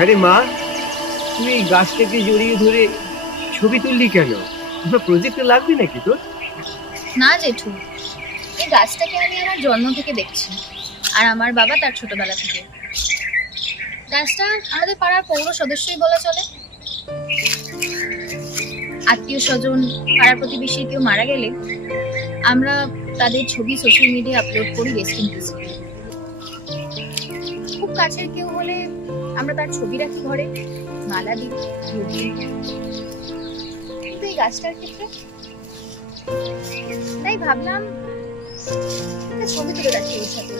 আরে মা, তুই এই গাছটাকে জড়িয়ে ধরে ছবি তুললি কেন? আমার প্রজেক্টে লাগবে নাকি তোর? না জেঠু, এই গাছটাকে আমি আমার জন্ম থেকে দেখছি, আর আমার বাবা তার ছোটবেলা থেকে। গাছটা আমাদের পাড়ার পৌর সদস্যই বলা চলে। আত্মীয় স্বজন, পাড়া প্রতিবেশী কেউ মারা গেলে আমরা তাদের ছবি সোশ্যাল মিডিয়ায় আপলোড করি রেস্ট ইন পিস। খুব কাছের কেউ হলে আমরা তার ছবি রাখি ঘরে, মালা দিই, ফুল দিই। কিন্তু এই গাছটার ক্ষেত্রে তাই ভাবলাম একটা ছবি তুলে রাখি ওর সাথে।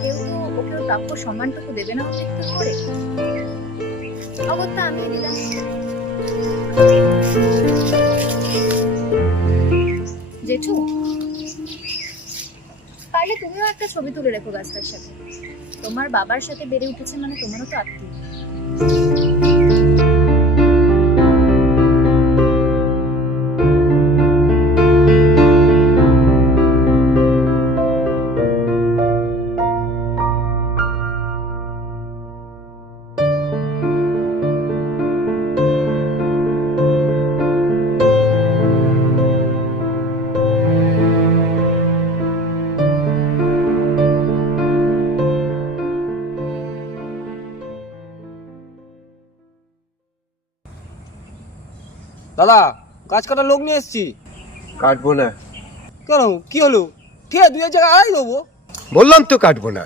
কেউ তো ওকে ওর প্রাপ্য সম্মানটুকু দেবে না ওকে একটু করে। অগত্যা আমি দিলাম। জেঠু, পারলে তুমিও একটা ছবি তুলে রেখো গাছটার সাথে। তোমার বাবার সাথে বেড়ে উঠেছে মানে তোমারও তো আত্মীয়। দাদা, গাছ কাটার লোক নিয়ে এসছি। কাটবো না। কেন, কি হলো? ঠিক আছে, 2 জায়গায় আড়াই দেবো। বললাম তো কাটবো না।